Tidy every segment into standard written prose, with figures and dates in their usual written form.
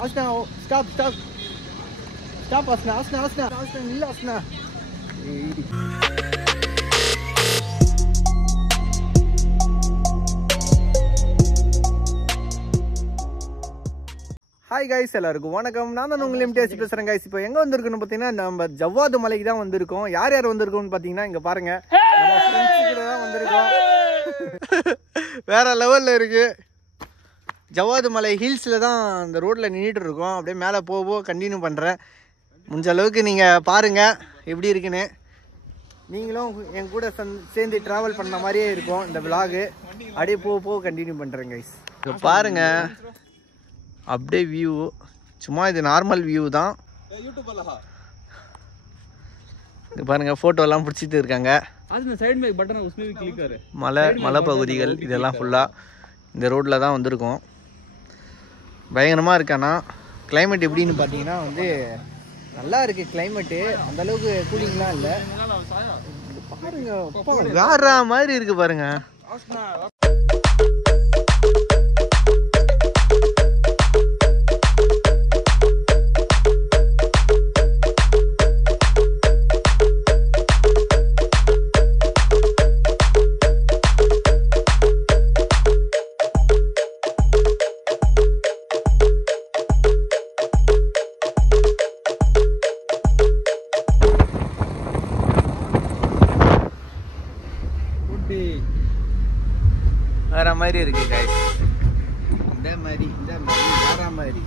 Asna, stop. Stop, Asna. Nilla, Asna. Hi guys, எல்லாருக்கும் வணக்கம். நான் தான் உங்களை MTS பேசுகிறேன் கைஸ். இப்போ எங்கே வந்திருக்குன்னு பார்த்தீங்கன்னா நம்ம ஜவ்வாது மலைக்கு தான் வந்திருக்கோம். யார் வந்திருக்கோம்னு பார்த்தீங்கன்னா இங்கே பாருங்கள், நம்ம ஃப்ரெண்ட்ஸ் கூட தான் வந்திருக்கோம். வேற லெவலில் இருக்குது. ஜவ்வாது மலை ஹில்ஸில் தான் அந்த ரோட்டில் நின்றுட்டு இருக்கோம். அப்படியே மேலே போக கண்டினியூ பண்ணுறேன். முடிஞ்ச அளவுக்கு நீங்கள் பாருங்கள் எப்படி இருக்குன்னு. நீங்களும் என் கூட சேர்ந்து ட்ராவல் பண்ண மாதிரியே இருக்கும் இந்த விலாகு. அப்படியே போக கண்டினியூ பண்ணுறேன் கைஸ். இப்போ பாருங்கள் அப்படியே வியூ. சும்மா இது நார்மல் வியூ தான். இங்கே பாருங்கள் ஃபோட்டோலாம் பிடிச்சிட்டு இருக்காங்க. மலை பகுதிகள் இதெல்லாம் ஃபுல்லாக இந்த ரோட்டில் தான் வந்திருக்கோம். பயங்கரமாக இருக்கானா கிளைமேட் எப்படின்னு பார்த்தீங்கன்னா நல்லா இருக்குது கிளைமேட்டு. அந்தளவுக்கு கூலிங்லாம் இல்லை. பாருங்க வேற மாதிரி இருக்குது பாருங்க. வேற மாதிரி இருக்கு கைஸ். இந்த மாதிரி வேற மாதிரி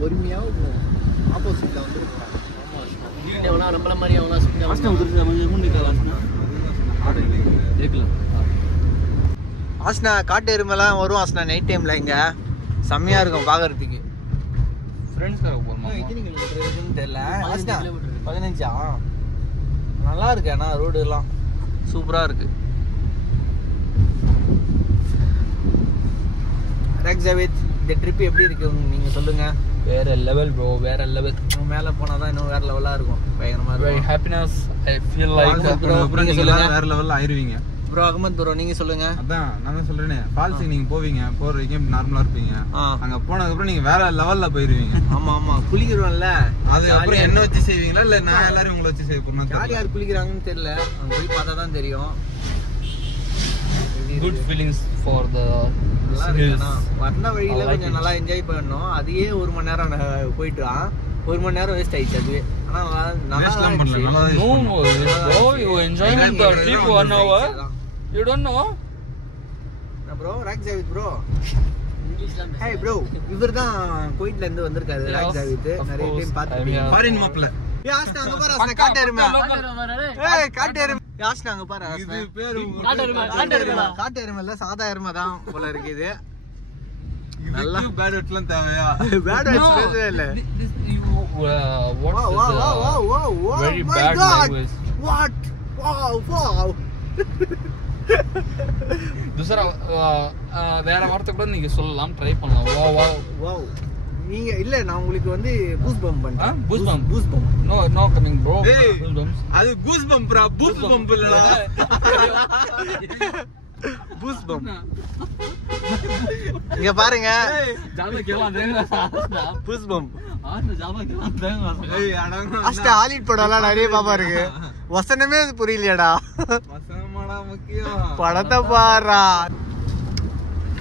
பொறுமையாக இருக்கும். ஆப்போசிட்ல வந்துருக்கோம். ஆஸ்னா காட்டு எருமெல்லாம் வரும் ஆஸ்னா நைட் டைம்ல. இங்க செம்மையா இருக்கும் பாக்குறதுக்கு. தெரியல ஆஸ்னா 15 நல்லா இருக்கு. ஆனா ரோடு எல்லாம் சூப்பரா இருக்கு. ஜாவேத், இந்த ட்ரிப் எப்படி இருக்கு நீங்க சொல்லுங்க. வேற லெவல் ப்ரோ, வேற லெவல். மேல போனா தான் இன்னும் வேற லெவலா இருக்கும். பயங்கரமா இருக்கும். ஹாப்பினஸ் ஐ ஃபீல் லைக் நீங்க சொல்லுங்க. வேற லெவல்ல ஆயிருவீங்க ப்ரோ. அகமத் ப்ரோ நீங்க சொல்லுங்க. அதான் நான் தான் சொல்றேனே, ஃபால்ஸுக்கு நீங்க போவீங்க, போற வரைக்கும் நார்மலா இருப்பீங்க. அங்க போனதுக்கு அப்புறம் நீங்க வேற லெவல்ல போயிருவீங்க. ஆமா குளிக்கிறோம்ல. அதுக்கப்புறம் என்ன வச்சு செய்வீங்களா இல்ல நான் எல்லாரும் உங்களை வச்சு செய்ய போறேன்? யார் குளிக்கிறாங்கன்னு தெரியல. அங்க போய் பார்த்தா தான் தெரியும். குட் ஃபீலிங்ஸ் ஃபார் த வந்த வழியில கொஞ்சம் நல்லா என்ஜாய் பண்ணோம். அதையே 1 மணி நேரம் போயிட்டு 1 மணி நேரம் வேஸ்ட் ஆயிடுச்சு. அது ஆனா நல்லா பண்ணல. No bro, you enjoying the trip 1 hour. You don't know bro. Rock Javid bro. Hey bro, இவர்தான் கோயிட்ல இருந்து வந்திருக்காரு. ராக் ஜாவித் நிறைய டைம் பாத்துட்டீங்க. ஃபாரின் மாப்ல. யாஸ்னா அங்க பாரு. ஆஸ்னா காட்டு எருமை. ஏய் காட்டு எருமை. யாஸ்னா அங்க பாரு. இது பேரு காட்டு எருமை இல்ல, சாதா எருமை தான் போல இருக்கு. இது நல்லா பேட் வெட்லாம் தேவையா? பேட் வெட்ஸ் பேசவே இல்ல. Wow, very bad language. What? Wow. दूसरा வேற வார்த்தை கூட நீங்க சொல்லலாம், ட்ரை பண்ணலாம். wow நீங்க இல்ல, நான் உங்களுக்கு பூஸ் பம்ப் பண்றேன். பூஸ் பம்ப் நோ கமிங் ப்ரோ. பூஸ் பம்ப் அது கூஸ் பம்ப்ரா, பூஸ் பம்ப் இல்லடா. பூஸ் பம்ப். இங்க பாருங்க. ஜாமா கேலாம் தேங்கா பூஸ் பம்ப். ஜாமா கேலாம் தேங்கா. ஏய் அடங்க. அஸ்ட ஹாலிவுட் படம்லாம் நிறைய பாப்பா இருக்கு. வசனமே புரியலையடா. வசனமாடா முக்கியம். படத்தை பாறா.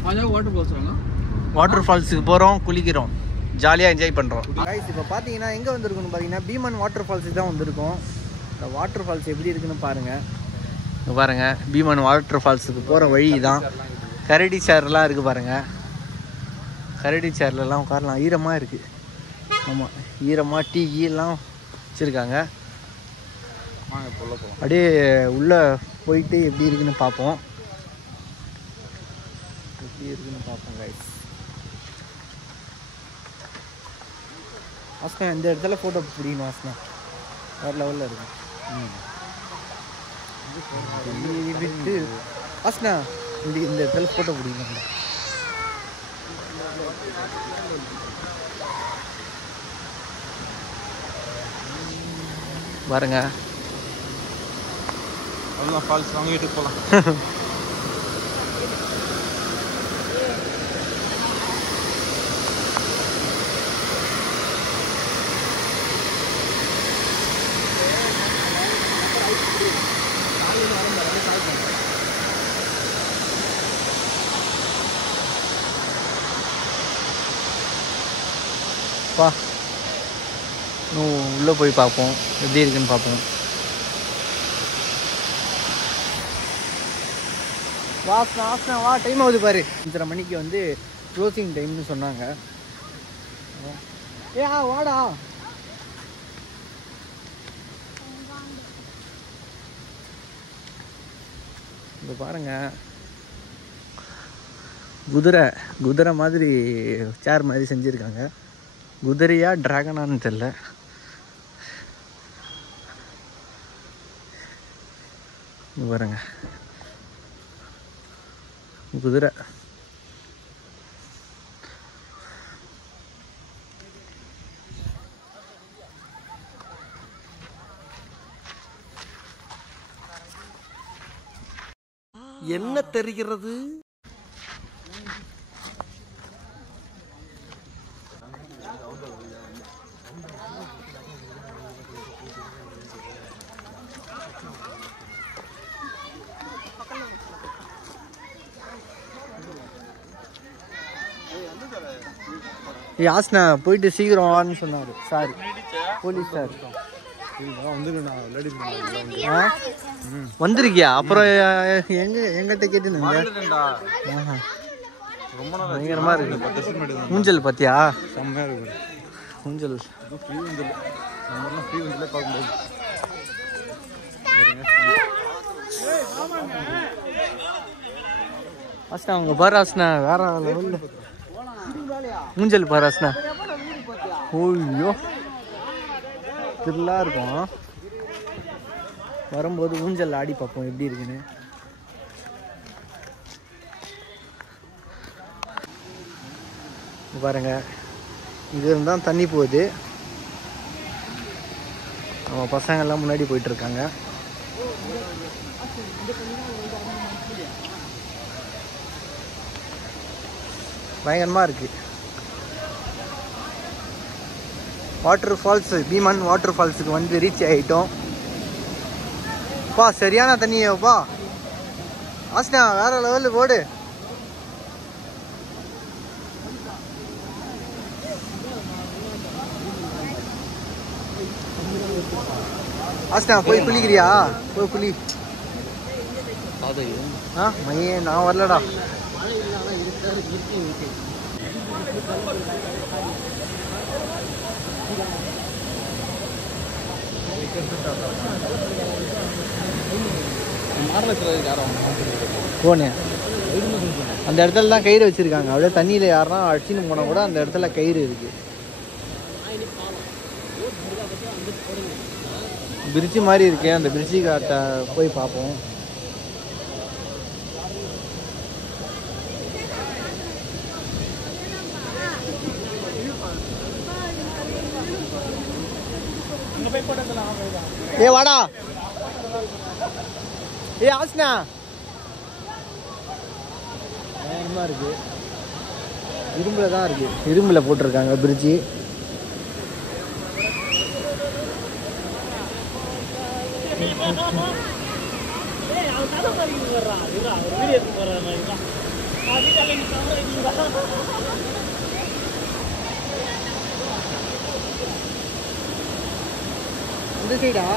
அங்க வாட்டர் ஃபால்ஸ் வாங்க. வாட்டர் ஃபால்ஸுக்கு போறோம், குளிக்கிறோம், ஜாலியா என்ஜாய் பண்றோம். கைஸ் இப்போ பாத்தீங்கன்னா எங்க வந்திருக்கோம்னு பாத்தீங்கன்னா பீமன் வாட்டர் ஃபால்ஸுக்கு தான் வந்திருக்கோம். இந்த வாட்டர் ஃபால்ஸ் எப்படி இருக்குன்னு பாருங்க. இங்க பாருங்க, பீமன் வாட்டர் ஃபால்ஸுக்கு போற வழி தான். கரடி சேர்லாம் இருக்கு பாருங்க. கரடி சேர்லாம் உட்காரலாம். ஈரமா இருக்கு. ஆமா ஈரமா டீ எல்லாம் வச்சிருக்காங்க. அப்படியே உள்ள போயிட்டு எப்படி இருக்குன்னு பார்ப்போம். கைஸ் ஆஸ்னா இந்த இடத்துல ஃபோட்டோ பிடிக்கணும். ஆஸ்னா வேறு லெவலில் இருக்கும். விட்டு ஆஸ்னா இந்த இடத்துல ஃபோட்டோ பிடிக்கணும். பாருங்க அவ்வளோதான் ஃபால்ஸ். அவங்க வீட்டுக்கு போகலாம். பா இன்னும் உள்ளே போய் பார்ப்போம் எப்படி இருக்குன்னு பார்ப்போம். வா டைம் ஆகுது பாரு. 5:30 மணிக்கு வந்து க்ளோசிங் டைம்னு சொன்னாங்க. வாடா இங்கே பாருங்க, குதிரை மாதிரி சேர் மாதிரி செஞ்சுருக்காங்க. குதிரையா டிராகனான்னு தெரியல. இங்கே பாருங்க குதிரை. என்ன தெரிகிறது? யாஸ்னா போயிட்டு சீக்கிரம் வான்னு சொன்னாரு சார், போலீஸ் சார். வந்திருக்கியா? அப்புறம் எங்கிட்ட கேட்டுனுங்க. பயங்கரமா இருக்கு. ஊஞ்சல் பார்த்தியா? செம்மையா இருக்கு ஊஞ்சல். ஆஸ்னா அவங்க பாரு ஆஸ்னா, வேற லெவல்ல ஊஞ்சல் பாரு ஆஸ்னா. ஓய்யோ திருளா இருக்கும். வரும்போது ஊஞ்சல் ஆடி பார்ப்போம் எப்படி இருக்குன்னு. பாருங்க இது தான் தண்ணி போகுது. நம்ம பசங்க எல்லாம் முன்னாடி போயிட்டு இருக்காங்க. பயங்கரமா இருக்கு. வாட்டர் ஃபால்ஸ், பீமன் வாட்டர் ஃபால்ஸுக்கு வந்து ரீச் ஆகிட்டோம். பா சரியான தண்ணியப்பா. ஆஸ்னா வேற லெவலில் போடு. ஆஸ்னா போய் குளிக்கிறியா? போய் குளி. மையே நான் வரலடா. போனேன் அந்த இடத்துல தான் கயிறு வச்சிருக்காங்க. அப்படியே தண்ணியில் யாருன்னா அடிச்சுன்னு போனால் கூட அந்த இடத்துல கயிறு இருக்கு. பிரிட்ஜு மாதிரி இருக்கு. அந்த பிரிட்ஜு காட்ட போய் பார்ப்போம். ஏ வாடா. ஏ ஆஸ்னா பயங்கரமா இருக்கு. இரும்புல தான் இருக்கு. இரும்புல போட்டிருக்காங்க பிரிட்ஜு. இந்த சைடா?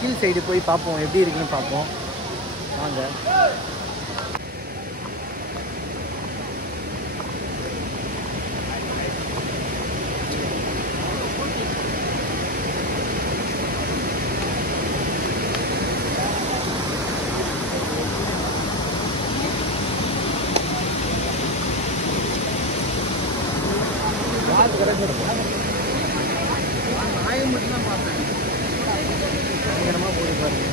கீழ் சைடு போய் பார்ப்போம் எப்படி இருக்குன்னு பார்ப்போம் வாங்க. பயங்கரமாக போய் பாருங்க.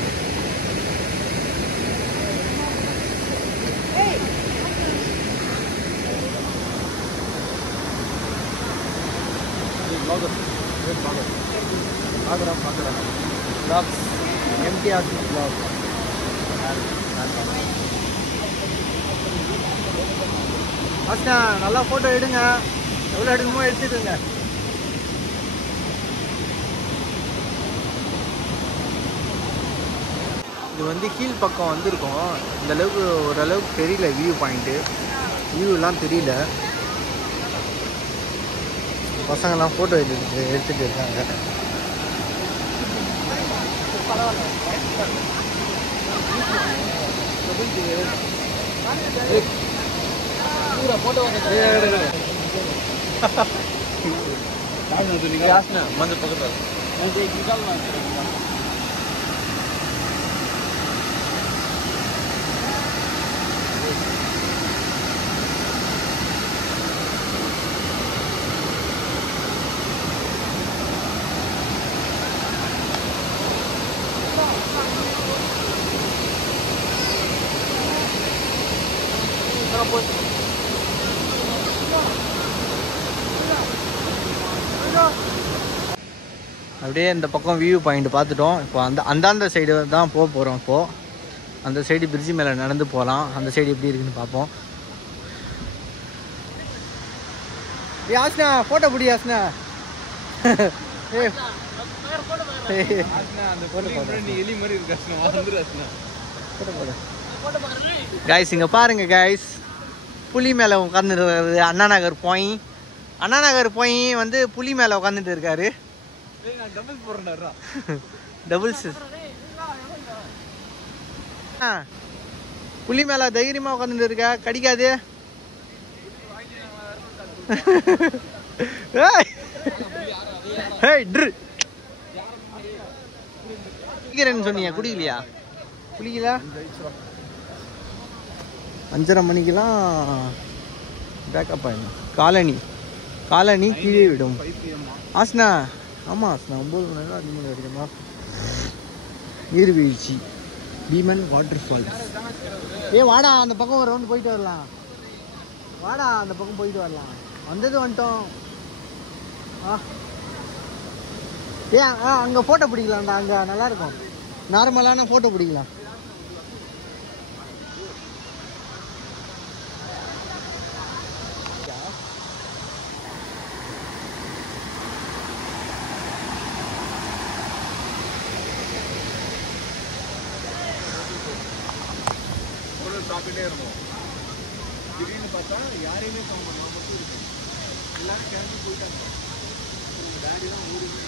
ஆஸ்னா நல்லா ஃபோட்டோ எடுங்க, எவ்வளோ எடுக்கணுமோ எடுத்துக்கோங்க. இது வந்து கீழ் பக்கம் வந்திருக்கோம். இந்த அளவுக்கு ஓரளவுக்கு தெரியல வியூ பாயிண்ட்டு, வியூலாம் தெரியல. பசங்கள்லாம் ஃபோட்டோ எடுத்துகிட்டு இருக்காங்க. அப்படியே இந்த பக்கம் வியூ பாயிண்ட் பார்த்துட்டோம். இப்போ அந்தாண்ட சைடு தான் போக போகிறோம். இப்போது அந்த சைடு பிரிட்ஜு மேலே நடந்து போகலாம். அந்த சைடு எப்படி இருக்குன்னு பார்ப்போம். ஏ ஆஸ்னா ஃபோட்டோ பிடி ஆஸ்னா. கைஸ் இங்கே பாருங்க கைஸ், புலி மேலே உட்காந்துட்டு அண்ணா நகர் போய், அண்ணா நகர் போய் வந்து புலி மேலே உட்காந்துட்டு இருக்காரு. டபுள்ஸ் புலி மேல தைரியமா உட்காந்துட்டு இருக்க, கடிக்காது. குடிக்கிறேன்னு சொன்னீங்க, குடிக்கலையா? குடிக்கல. 5:30 மணிக்கெல்லாம் பேக்கப் ஆயிடும். காலனி கீழே விடும். ஆஸ்னா ஆமாம் ஆஸ்னா 9 மணி நேரம் 5 மணி வரைக்கும் நீர்வீழ்ச்சி பீமன் வாட்டர் ஃபால்ஸ். வாடா அந்த பக்கம் ஒரு ரவுண்டு போயிட்டு வரலாம். வாடா அந்த பக்கம் போயிட்டு வரலாம். வந்துட்டோம். அங்கே ஃபோட்டோ பிடிக்கலாம்டா, அங்கே நல்லாயிருக்கும். நார்மலான ஃபோட்டோ பிடிக்கலாம். சாப்பிட்டே இருக்கும். திடீர்னு பார்த்தா யாரையுமே காணோம், நான் மட்டும் இருக்கேன். எல்லாரும் கிளம்பி போயிட்டாங்க. டாடி தான் ஊருக்கு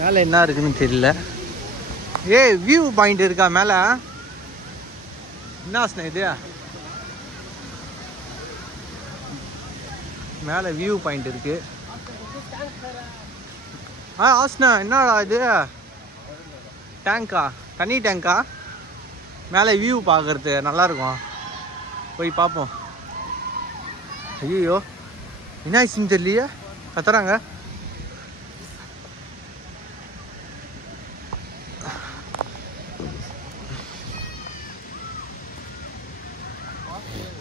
மேலே என்ன இருக்குன்னு தெரியல. வியூ பாயிண்ட் இருக்கா மேலே? என்ன ஆஸ்னா இது? மேலே வியூ பாயிண்ட் இருக்கு. ஆஸ்னா என்னடா இது? டேங்கா, தண்ணி டேங்கா. மேலே வியூ பார்க்கறது நல்லாயிருக்கும், போய் பார்ப்போம். ஐயோ என்ன ஆச்சுன்னு தெரியலையே, கத்துறாங்க.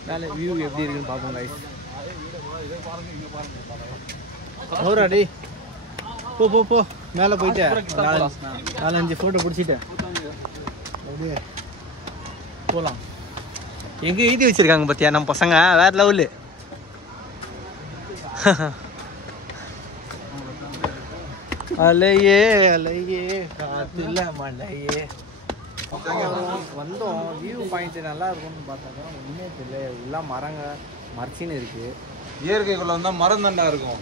மேலே வியூ எப்படி இருக்குன்னு பார்ப்போம் கைஸ். டே போ மேலே போயிட்டு 4-5 ஃபோட்டோ பிடிச்சிட்டேன் அப்படியே போகலாம். எங்கே எழுதி வச்சிருக்காங்க பார்த்தியா நம்ம பசங்க, வேற லெவலு. அலையே அலையே காத்துல மலையே. வந்தோம், வியூ பாயிண்ட் நல்லா இருக்கும்னு பார்த்தாங்க. ஒன்றுமே தெரியல, எல்லாம் மறைச்சின்னு இருக்கு. இயற்கைக்குள்ள வந்தால் மரம் தண்டா இருக்கும்.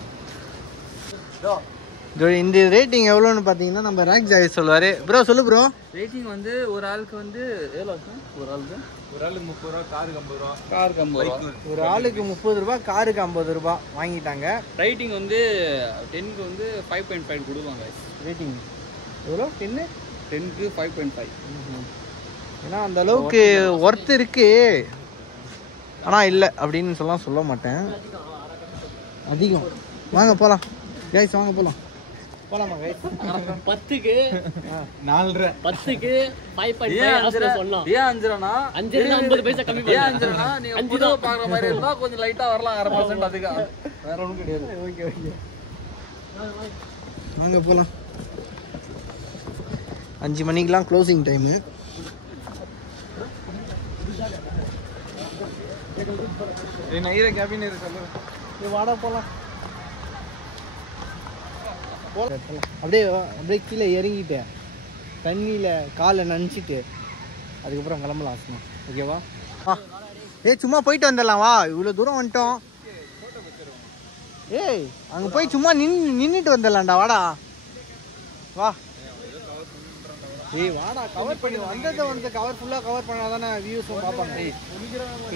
இந்த ரேட்டிங் எவ்வளோன்னு பார்த்தீங்கன்னா நம்ம ரேங்க் ஜாய் சொல்லுவார். ப்ரோ சொல்லு ப்ரோ. ரேட்டிங் வந்து ஒரு ஆளுக்கு வந்து எவ்வளோ? ஒரு ஆளுக்கு 30 ரூபா, காருக்கு 50 ரூபா. காருக்கு 50 ரூபா. ஒரு ஆளுக்கு 30 ரூபா, காருக்கு 50 ரூபா வாங்கிட்டாங்க. ரேட்டிங் வந்து 10க்கு வந்து 5.5 கொடுப்பாங்க. ரேட்டிங் எவ்வளோ? 10க்கு 5.5. ஏன்னா அந்த அளவுக்கு ஒர்த் இருக்கு, ஆனால் இல்லை அப்படின்னு சொல்ல மாட்டேன். அதிகம். வாங்க போகலாம் கைஸ், வாங்க போகலாம். போலாமா கைஸ்? 10க்கு 4.5 10க்கு 5.5 சொன்னோம். ஏன் 5 50 பைசா கம்மி ஏன் பண்ணு. 5 நீங்க புதுவா பாக்குற மாதிரி இருந்தா கொஞ்சம் லைட்டா வரலாம் 1/2% அதுக்கு வேற ஒண்ணும் கிடையாது. ஓகே வாங்க போலாம். 5 மணிக்கெல்லாம் க்ளோசிங் டைமு. நைர கேபின் இருக்கு. வாடா போலாம். அப்படியே கீழே இறங்கிட்டேன் தண்ணியில் காலை நனைச்சிட்டு அதுக்கப்புறம் கிளம்பலாம் ஆசமா. ஓகேவா? சும்மா போயிட்டு வந்துடலாம் வா. இவ்வளோ தூரம் வந்துட்டோம். அங்கே போய் சும்மா நின்றுட்டு வந்துடலாம்டா. வாடா வா. வாடா கவர் பண்ணி வந்ததை வந்து ஃபுல்லாக கவர் பண்ணால் தானே வியூஸும் பார்ப்பாங்க.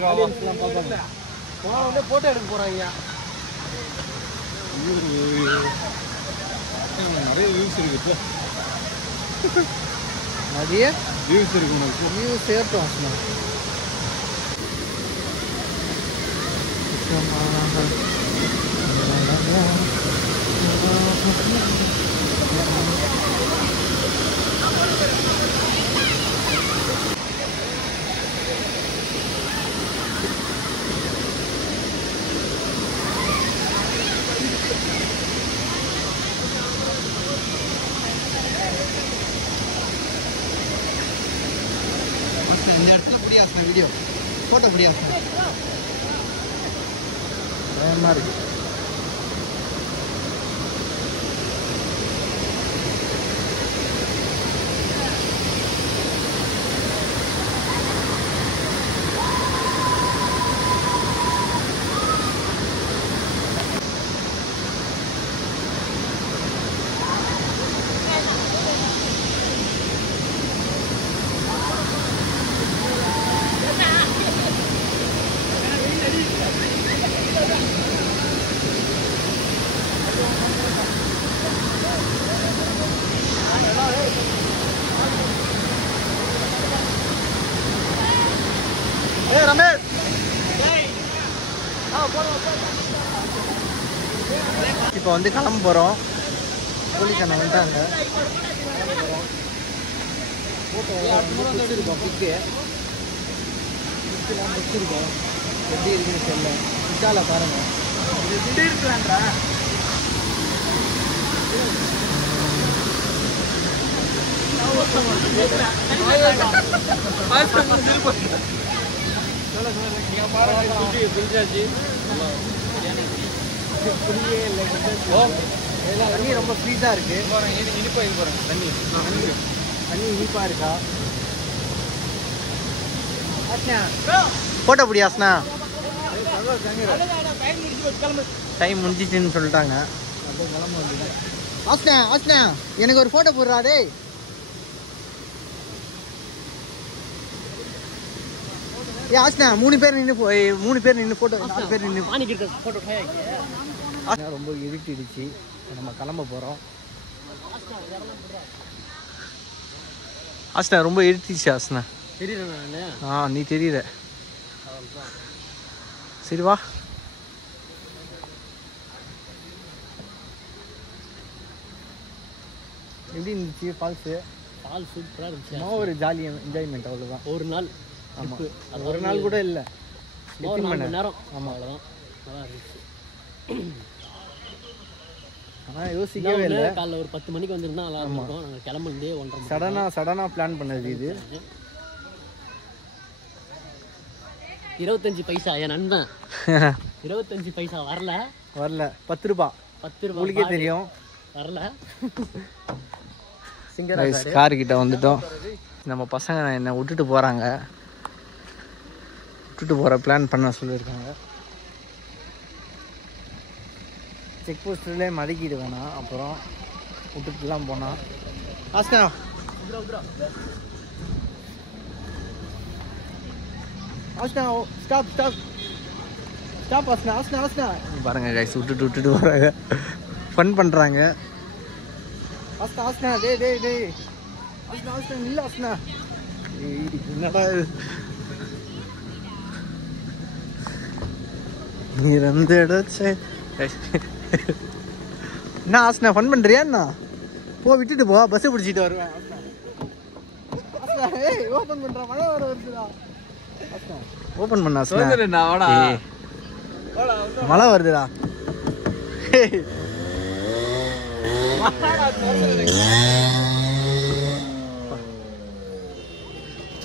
ஆடியன்ஸ்லாம் பார்ப்பாங்க. போனால் வந்து ஃபோட்டோ எடுக்க போகிறாங்க. நிறைய வியூஸ் இருக்கு. நிறைய வியூஸ் இருக்கு. வியூஸ் சேர்த்தோம். இந்த இடத்துல புரியாசன வீடியோ ஃபோட்டோ புரியாசன வேகமாக இருக்கு. ரமேஷ் இப்போ வந்து கிளம்ப போகிறோம். போலீஸ் அண்ணா வந்துட்டாங்க. பிடிச்சிருக்கோம். பிக்கெல்லாம் பிடிச்சிருக்கோம். எப்படி இருக்குன்னு தெரியல. இன்ஸ்டால பாருங்க. தண்ணி ரொம்ப ஃப்ரீஸாக இருக்கு. இனிப்பா இது பாருங்க. தண்ணி இனிப்பா இருக்கா? போட்டோ பிடி ஆஸ்னா. டைம் முடிஞ்சிச்சுன்னு சொல்லிட்டாங்க. ஆஸ்னா எனக்கு ஒரு போட்டோ போடுறா டே. ஆஸ்னா 3 பேர் நின்று போட்டோ 4 பேர் நின்று ரொம்ப இருட்டிடுச்சு. நம்ம கிளம்ப போகிறோம். ஆஸ்னா ரொம்ப இருட்டிடுச்சு. ஆஸ்னா தெரியல. நீ தெரியல. சரி வா. எப்படி இருந்துச்சு ஃபால்ஸு? ஃபால்ஸ் சூப்பராக இருந்துச்சு. ஒரு ஜாலி என்ஜாய்மெண்ட் அவ்வளோதான். ஒரு நாள் ஆமாம். அது ஒரு நாள் கூட இல்லை. 4 மணி நேரம். ஆமாம் அவ்வளோதான். நல்லா இருந்துச்சு. ஆனால் யோசிக்கவே இல்லை. காலைல ஒரு 10 மணிக்கு வந்துருந்தா நல்லா இருக்கும். நாங்கள் கிளம்புனதே 1:30 சடனாக பிளான் பண்ணது இது. 25 பைசா என் நண்பன் 25 பைசா வரல 10 ரூபா. 10 ரூபா உங்களுக்கே தெரியும் வரல. கார் கிட்ட வந்துட்டோம். நம்ம பசங்க என்னை விட்டுட்டு போகிறாங்க. விட்டுட்டு போகிற பிளான் பண்ண சொல்லியிருக்காங்க. செக் போஸ்ட்லேயே மடக்கிட்டு வேணாம். அப்புறம் விட்டுட்டுலாம் போனால் ஆஸ்னா ஸ்டாப் ஆஸ்னா பாருங்க கைஸ். விட்டுட்டு போகிறாங்க. ஃபன் பண்ணுறாங்க. ஆஸ்னா டேய் ஆஸ்னா இல்லை ஆஸ்னா. என்னடா என்ன ஆசனா ஃபன் பண்ணுறியா என்ன போ விட்டுட்டு போ பஸ்ஸை பிடிச்சிட்டு வருவேன் ஏய் ஓப்பன் பண்ணுறா மழை வர வருதுடா ஓப்பன் பண்ண ஆசனா மழை வருதுடா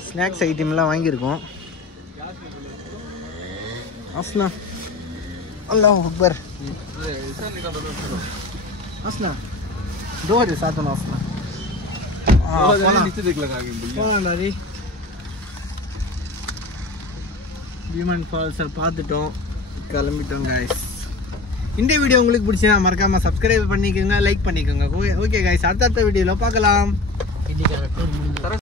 ஸ்நாக்ஸ் ஐட்டம்லாம் வாங்கியிருக்கோம் ஆசனா அல்லாஹ் அக்பர் ஆசனா டோர் சாத்தணும் ஆசனா போகலாம்டாரி விமன் ஃபால்ஸை பார்த்துட்டோம் கிளம்பிட்டோம் கைஸ் இந்த வீடியோ உங்களுக்கு பிடிச்சா மறக்காம சப்ஸ்கிரைப் பண்ணிக்கோங்க லைக் பண்ணிக்கோங்க ஓகே கைஸ் அடுத்த வீடியோவில் பார்க்கலாம்